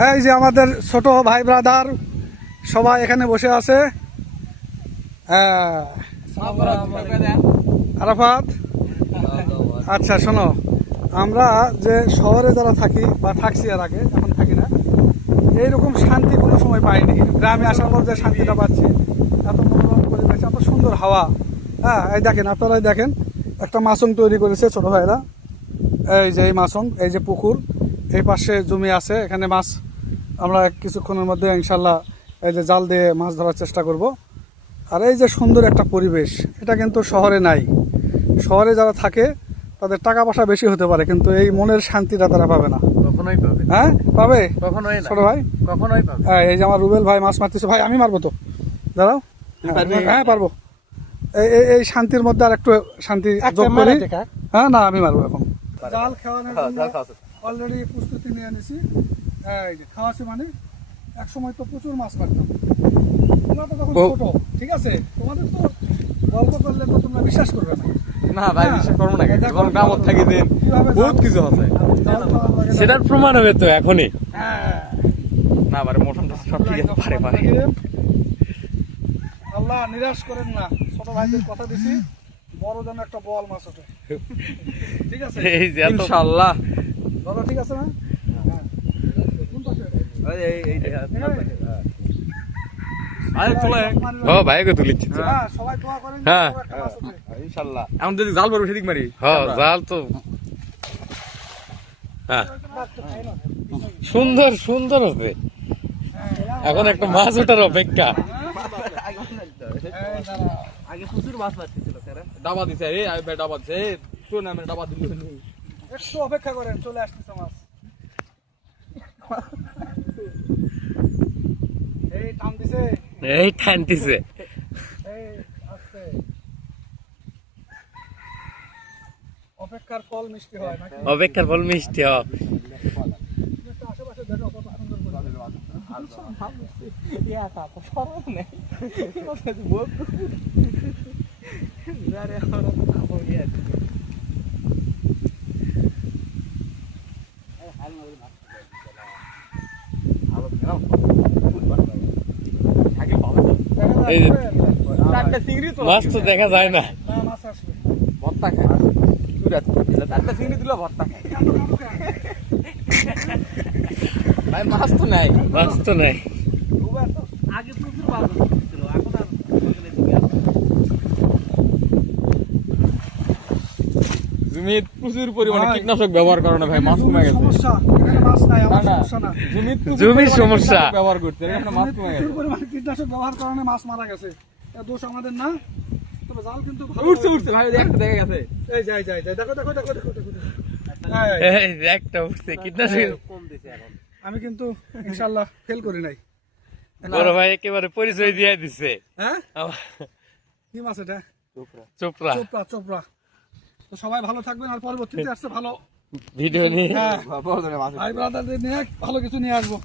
এই যে আমাদের ছোট ভাই ব্রাদার সবাই এখানে বসে আছে। আরাফাত, আচ্ছা শোনো, আমরা যে শহরে যারা থাকি বা থাকছি আর আগে, এখন থাকি না, এইরকম শান্তি কোনো সময় পাইনি। গ্রামে আসার পর যে শান্তিটা পাচ্ছি, এত মনোরম পরিবেশ, এত সুন্দর হাওয়া। হ্যাঁ, এই দেখেন, আপনারাই দেখেন, একটা মাছং তৈরি করেছে ছোট ভাইরা। এই যে এই মাছং, এই যে পুকুর, এই পাশে জমি আছে, এখানে মাছ আমরা কিছুক্ষণের মধ্যে ইনশাল্লাহ এই যে জাল দিয়ে মাছ ধরার চেষ্টা করব। আর এই যে সুন্দর একটা পরিবেশ, এটা কিন্তু শহরে নাই। শহরে যারা থাকে তাদের টাকা পয়সা বেশি হতে পারে, কিন্তু এই মনের শান্তিটা তারা পাবে না। কখনোই পাবে। হ্যাঁ, পাবে কখনোই না। ছোট ভাই কখনোই পাবে। হ্যাঁ, এই যে আমার রুবেল ভাই মাছ মারতেছে। ভাই আমি মারবো তো, দাঁড়াও। হ্যাঁ পারবো। এই শান্তির মধ্যে আর একটু শান্তি যোগ করি। হ্যাঁ না, আমি মারবো এখন। জাল খাওয়ানোর জন্য অলরেডি প্রস্তুতি নিয়ে নিছি। এই যে খাওয়াছি, মানে এক সময় তো প্রচুর মাছ মারতাম, তোমরা তো তখন ছোট, ঠিক আছে? তোমাদের তো গল্প করলে তো তোমরা বিশ্বাস করবে না। না ভাই, বিশ্বাস করবো না। যখন গ্রামত থাকি দিন বহুত কিছু আছে, সেটার প্রমাণ হবে তো এখনই। হ্যাঁ না পারে, মোটনটা সব ঠিক আছে, পারে পারে। আল্লাহ নিরাশ করেন না, ছোট ভাইদের কথা দিছি, বড় যেন একটা বল মাছ ওঠে। ঠিক আছে ইনশাআল্লাহ। বলো, ঠিক আছে না? হ্যাঁ। কোন পাশে? আরে তোলে ও ভাই কে তুলিচ্ছি। হ্যাঁ, সবাই দোয়া করেন হ্যাঁ। বড় একটা মাছ ওঠে। ইনশাআল্লাহ। এখন যদি জাল বড় সেদিক মারি। হ্যাঁ, জাল তো হ্যাঁ সুন্দর সুন্দর হবে। এখন একটা মাছ ওঠার অপেক্ষা। আগে প্রচুর মাছ মারতেছিল স্যার। ডাবা দিছে, এই ভাই ডাবা দিছে, তো না আমি ডাবা দিল। একটু অপেক্ষা করেন, চলে আসতেছে মাছ। এই টান দিছে, এই টানতিছে। এই আস্তে। অপেক্ষার ফল মিষ্টি হয় নাকি? অপেক্ষার ফল মিষ্টি হয়। একটু আশেপাশে দেখো কত সুন্দর করে। এই যে মাছ তো দেখা যায় না। না, মাছ আসবে। ভর্তা খায়, চারটা চিংড়ি দিল ভর্তা খায়। ভাই মাছ তো নাই, মাছ তো নাই। আগে প্রচুর মাছ ছিল, এখন আর জমি প্রচুর পরিমাণে কীটনাশক ব্যবহার করে না ভাই, মাছ কমে গেছে। সমস্যা, এখানে মাছ নাই, আমার সমস্যা না। জমির সমস্যা ব্যবহার করতে, এখানে মাছ কমে গেছে। প্রচুর পরিমাণে কীটনাশক ব্যবহার কারণে মাছ মারা গেছে, এটা দোষ আমাদের না। তবে জাল কিন্তু উঠছে উঠছে ভাই, একটা দেখা গেছে। এই যাই যাই যাই, দেখো দেখো দেখো দেখো দেখো। এই যে একটা উঠছে কীটনাশক কম দিছে এখন। আমি কিন্তু ইনশাআল্লাহ ফেল করি নাই। বড় ভাই একেবারে পরিচয় দিয়ে দিছে। হ্যাঁ, কি মাছ এটা? চোপড়া। চোপড়া, চোপড়া। তো সবাই ভালো থাকবেন, আর পরবর্তীতে আসছে ভালো ভিডিও নিয়ে ভাই ব্রাদারদের নিয়ে ভালো কিছু নিয়ে আসবো।